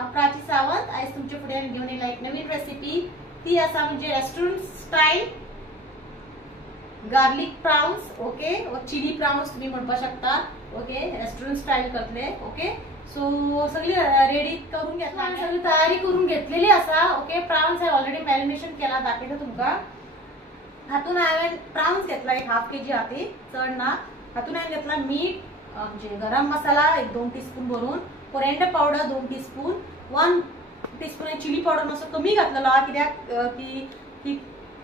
हांव प्राची सावंत। आज तुमचे फुडें घेवन येयला एक नवीन रेसिपी। ती आसा म्हणजे restaurant style garlic prawns. Okay, chilli prawns तुम्ही म्हणपा शकता। ओके, रेस्टॉरंट स्टाईल करतले। ओके, सो सगळी रेडी करून घेतला, सगळी तयारी करून घेतलेली आसा। ओके, प्राउन्स हांवें ऑलरेडी मॅरिनेशन केला, दाखयता तुमकां। हातून हांवें प्राउन्स घेतला एक हाफ केजी हाती, चड ना। हातून हांवें घेतला मीठ, म्हणजे गरम मसाला एक 2 टीस्पून भरून, coriander powder 2 teaspoon, 1 teaspoon chilli powder मातसो कमी घातलेलो कित्याक ती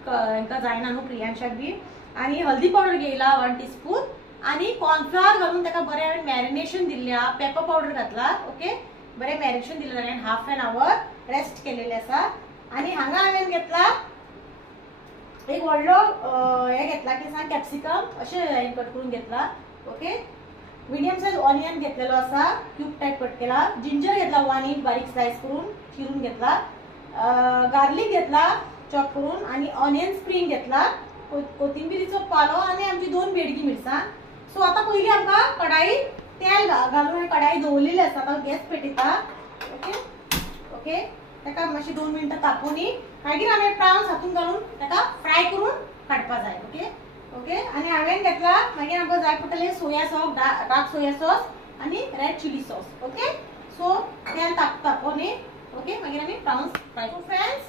हांकां जायना न्हू प्रियांशाक बी। आणि हल्दी पावडर घेयला 1 टीस्पून आणि कॉर्नफ्लावर घालून ताका बरें हांवें मॅरिनेशन दिल्लें। पेपर पावडर घातला। ओके, बरें मॅरिनेशन दिल्लें, हांवें हाफ एन आवर रेस्ट केलेलें आसा। आणि हांगा हांवें घेतला एक व्हडलो हे घेतला की सांग कॅप्सिकम अशें हांवें कट करून घेतला। ओके, मीडियम साइज ऑनियन घेतलेलो आसा, क्यूब टाइप कट केला। जिंजर घेतला 1 इंच बारीक स्लाइस करून चिरून घेतला। गार्लिक घेतला चॉप करून आणि ऑनियन स्प्रिंग घेतला, कोथिंबीरीचो पालो आणि आमची 2 बेडगी मिरसांग। सो आता पयली आमकां कढाई तेल घालून कढाई दवरलेली आसा, आता गॅस पेटयता। ओके ओके, ताका मातशी 2 मिनटां तापोवनी मागीर हांवें प्राउन्स हातून घालून ताका फ्राय करून काडपा जाय। ओके ओके, आणि हांवें घेतला मागीर आमकां जाय पडटलें soya sauce, dark soya sauce आणि red chilli sauce. Okay, so तेल तापोवनी। ओके, मागीर आमी प्राउन्स फ्राय करू। फ्रेंड्स,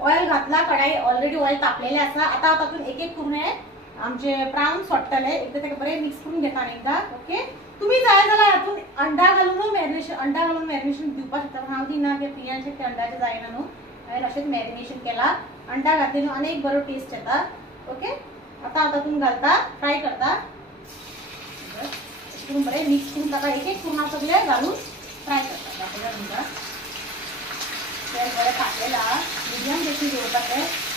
ऑयल घातला, कढाई ऑलरेडी ऑयल तापलेले आसा। आता तातून एक एक करून आमचे प्राउन्स सोडटले, एकदा ताका बरें मिक्स करून घेता एकदा। ओके, तुम्ही जाय जाल्यार हातून अंडा घालून मॅरिनेशन दिवपाक शकता, हांव दिना कित्याक प्रियांशाक ते अंडाचे जायना न्हू। हांवें अशेंच मॅरिनेशन केला, अंडा घातले न्हू आनी एक बरो टेस्ट येता। ओके, आता हांव तातून घालता, फ्राय करता, करून बरें मिक्स करून ताका एक एक करून हांव सगळें घालून फ्राय करता। दाखयता तुमकां तेल बरें तापलेला, मिडियम गॅसीर दवरपाचें।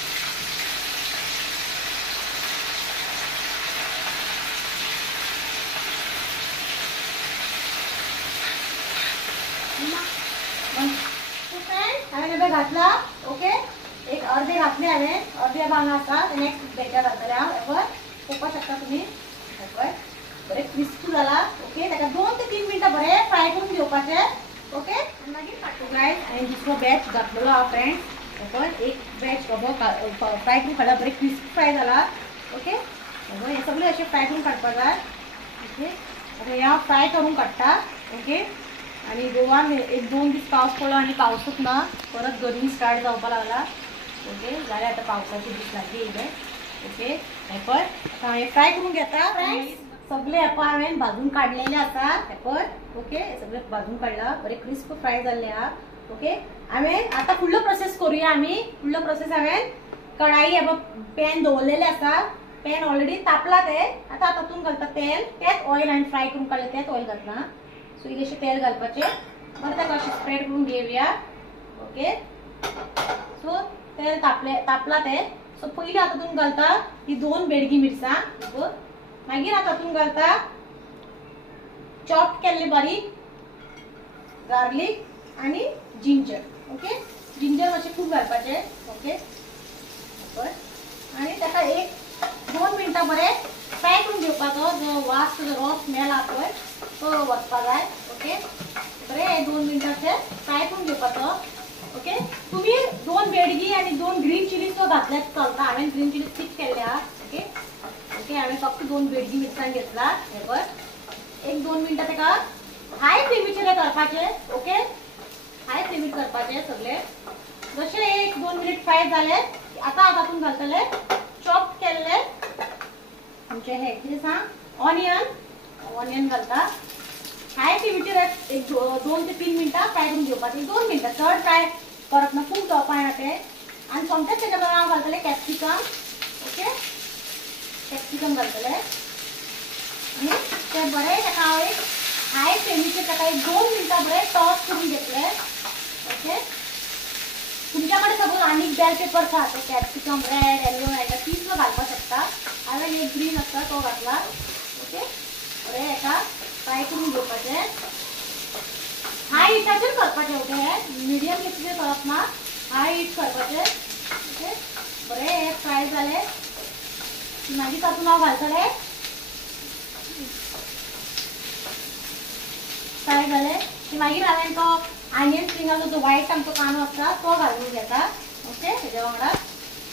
हांवें घातला। ओके, एक अर्धे घातले हांवें, अर्धे भांगा आसा, नेक्स्ट बेटर घालतले हांव। एवर पळोवपाक शकता तुमी, एवर बरें क्रिस्पी जाला। ओके, ताका 2 ते 3 मिनटां बरें फ्राय करून घेवपाचें। ओके, आनी मागीर काडटो गायज। हांवें दुसरो बॅच घातलेलो हांव फ्रेंड्स। एवर एक बॅच फ्राय करून काडला, बरें क्रिस्पी फ्राय जाला। ओके, एवर हे सगळें अशें फ्राय करून काडपाक जाय। ओके, आता हे हांव फ्राय करून काडटा। ओके, आणि गोवान 1-2 दीस पावस पडलो आणि पावसूच ना, परत गरमी स्टार्ट जावपाक लागला। ओके, जाल्यार आतां पावसाचे दीस लागले येयले। ओके, हेपय आतां हांवें फ्राय करून घेता। सगळे हेपय हांवें भाजून काडलेले आसा, हेपय। ओके, सगळे भाजून काडला, बरें क्रिस्प फ्राय जाल्ले आहा। ओके, हांवें आतां फुडलो प्रोसेस करूया आमी। फुडलो प्रोसेस हांवें कढाई हेपय पॅन दवरलेले आसा, पॅन ऑलरेडी तापला ते। आतां तातूंत घालता तेल, तेच ऑयल हांवें फ्राय करून काडले तेच ऑयल घातला। सो इल्लेशें तेल घालपाचें, बरें ताका अशें स्प्रेड करून घेवया। ओके, सो तेल तापला ते। सो पयलीं हांव तातूंत घालता ही 2 बेडगी मिरसांग, मागीर हांव तातूंत घालता चॉप केल्ले बारीक गार्लिक आणि जिंजर। ओके, जिंजर मातशें खूब घालपाचें। ओके, आणि ताका 1-2 मिनटां बरें फ्राय करून घेवपाचो, जो वास रॉ स्मेल आसा पळय तो वचपा जाय। ओके, बरें 2 मिनटांचे फ्राय करून घेवपाचो। ओके, तुम्ही 2 बेडगी आणि 2 ग्रीन चिली तो घातल्यात चलता, हांवें ग्रीन चिली स्किप केल्ले आहा। ओके ओके, हांवें फक्त 2 बेडगी मिरसांग घेतला। हेबर 1-2 मिनटां ताका हाय फ्लेमीचेर करपाचें। ओके, हाय फ्लेमीर करपाचें सगळें। जशें 1-2 मिनिट फ्राय जाले, आतां हांव तातूंत घालतलें चॉप केल्ले आमचे हे कितें सांग ऑनियन घालता। हाय फ्लेमीचेर 2 ते 3 मिनटां फ्राय करून घेवपाचें, 2 मिनटां, चड फ्राय करप ना, खूब जावपाना तें। आनी सोमतेच तेच्या बरोबर हांव घालतलें कॅप्सिकम। ओके, कॅप्सिकम घालतलें आनी तें बरें ताका हांव एक हाय फ्लेमीचेर ताका 2 मिनटां बरें टॉस करून घेतलें। ओके, तुमच्याकडे सपोज आनीक बेल पेपर्स आहा, तो कॅप्सिकम रेड येलो हेका ती सुद्दां घालपाक शकता। हांवें एक ग्रीन आसता तो घातला। ओके, बरें हेका फ्राय करून घेवपाचें, हाय हिटाचेर करपाचें। ओके, हे मिडियम गॅसीचेर करप ना, हाय हीट करपाचें। ओके, बरें हे फ्राय जाले, मागीर तातूंत हांव घालतलें फ्राय जाले की मागीर हांवें तो ऑनियन स्प्रिंगाचो जो व्हाईट आमचो कांदो असता तो घालून घेता. ओके हेज्या वांगडा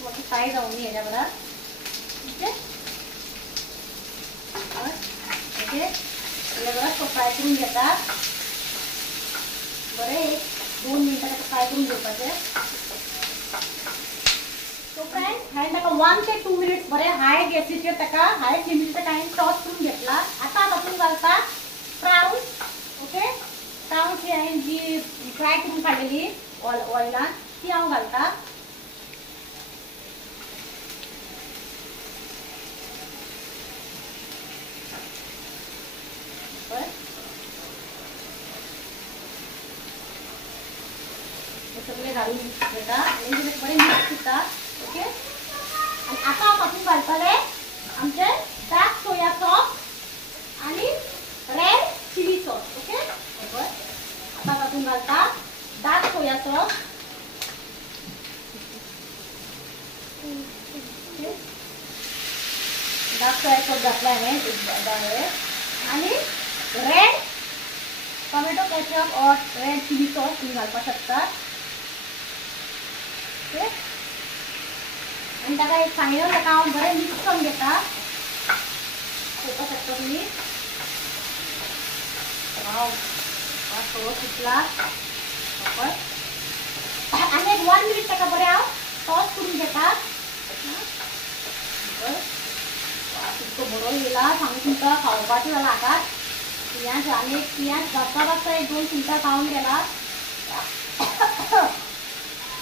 मातसो फ्राय जावन दी हेज्या वांगडा. ओके ओके हेज्या वांगडा तो फ्राय करून घेता. बरें 1-2 मिनटां ताका फ्राय करून घेवपाचें. सो फ्रेंड्स हांवें ताका 1 ते 2 मिनिट्स बरें हाय गॅसीचेर ताका हाय फ्लेमीचेर ताका हांवें टॉस करून घेतला. आतां तातूंत घालता प्राउन्स. ओके प्राउन्स हांवें जी फ्राय करून काडलेली ऑयलान ती हांव घालता. सगळे घालून घेता आनी बरें मिक्स करता. ओके आनी आतां हांव तातूंत घालतलें आमचें डार्क सोया सॉस आनी रेड चिली सॉस. ओके आतां तातूंत घालता dark soya sauce. Dark soya sauce घातला हांवें आनी रेड टोमॅटो केचप और रेड चिली सॉस तुम्ही घालपाक शकता. ओके आनी ताका एक फायनल ताका हांव बरें मिक्स करून घेता. पळोवपाक शकता तुमी. वाव सगळो सुटला. आनी एक 1 मिनिट ताका बरें हांव टॉस करून घेता. इतको बरो येयला सांगू तुमकां खावपाचें जालां आतां. पियाज आनी पियाज भाजता भाजता 1-2 मिनटां खावन गेला.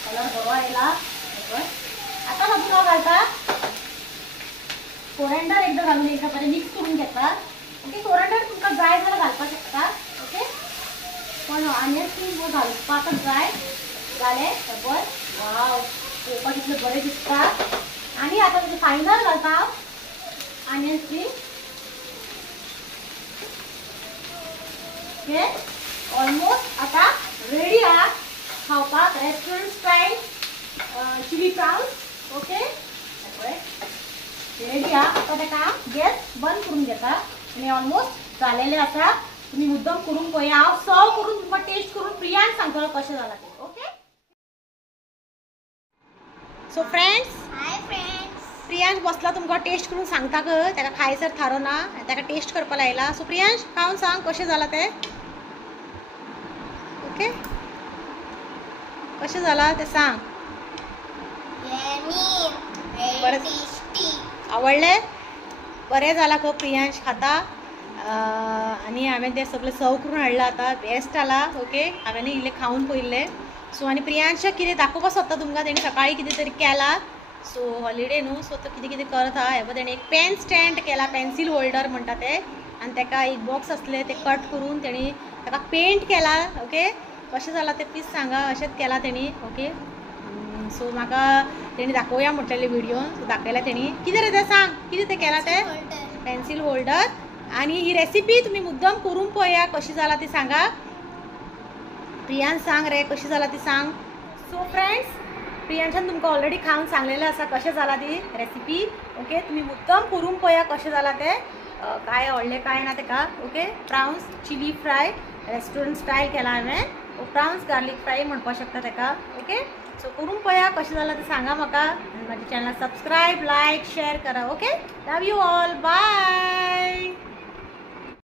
कलर बरो आयला. आतां तातूंत हांव घालता कोरिएंडर एकदां घालून एकदां बरें मिक्स करून घेता. ओके कोरिएंडर तुमकां ड्राय जाल्यार घालपाक शकता. ओके पण ऑनियन स्प्रिंग घालपाक ड्राय जालें बरें. वाव पळोवपाक इतलें बरें दिसता. आनी आतां तुजें फायनल घालता हांव ऑनियन स्प्रिंग. ओके ऑलमोस्ट आता रेडी आहा खावपाक restaurant style chilli prawns. Okay ready आहा. आता ताका गॅस बंद करून घेता आनी ऑलमोस्ट जालेलें आसा. तुमी मुद्दम करून पळया. हांव सर्व करून तुमकां टेस्ट करून प्रियांक सांगतलो कशें जालां तें. Okay so friends hi friends Priyansh बसला तुमकां टेस्ट करून सांगता ग. ताका खायसर थारो ना ताका टेस्ट करपाक लायला. सो प्रियांश खावन सांग कशें जालां तें. ओके कशें जालां तें सांग. बरें टेस्टी आवडलें. बरें जालां गो प्रियांश खाता. आनी हांवें तें सगळें सर्व करून हाडलां आतां बेस्ट जाला. ओके हांवें इल्लें खावन पळयल्लें. सो आनी प्रियांश कितें दाखोवपाक सोदता तुमकां. तेणी सकाळीं कितें तरी केलां. सो हॉलिडे न्हू सो तो कितें कितें करता. हे पळय तेणें एक पेन स्टँड केला पेन्सिल होल्डर म्हणटा तें. आनी ताका एक बॉक्स आसलें तें कट करून तेणी ताका पेंट केला. ओके कशें जालां तें प्लीज सांगा. अशेंच केलां तेणी. ओके सो म्हाका तेणी दाखोवया म्हटलेलें व्हिडियोन. सो दाखयला तेणी. कितें रे तें सांग कितें तें केलां तें पेन्सिल होल्डर. आनी ही रेसिपी तुमी मुद्दम करून पळया कशी जालां ती सांगा. प्रियांश सांग रे कशी जालां ती सांग. सो फ्रेंड्स प्रियांशान तुमकां ऑलरेडी खावन सांगलेलें आसा कशें जालां ती रेसिपी. ओके तुमी मुद्दम करून पळया कशें जालां तें. काय व्हडलें काय ना ताका. Okay prawns chilli fry restaurant style केला हांवें. प्राउन्स गार्लीक फ्राय म्हणपाक शकता ताका. ओके सो करून पळया कशें जालां तें सांगा म्हाका. आनी म्हाज्या चॅनलाक सबस्क्रायब लायक शेअर करा. Okay love you all bye.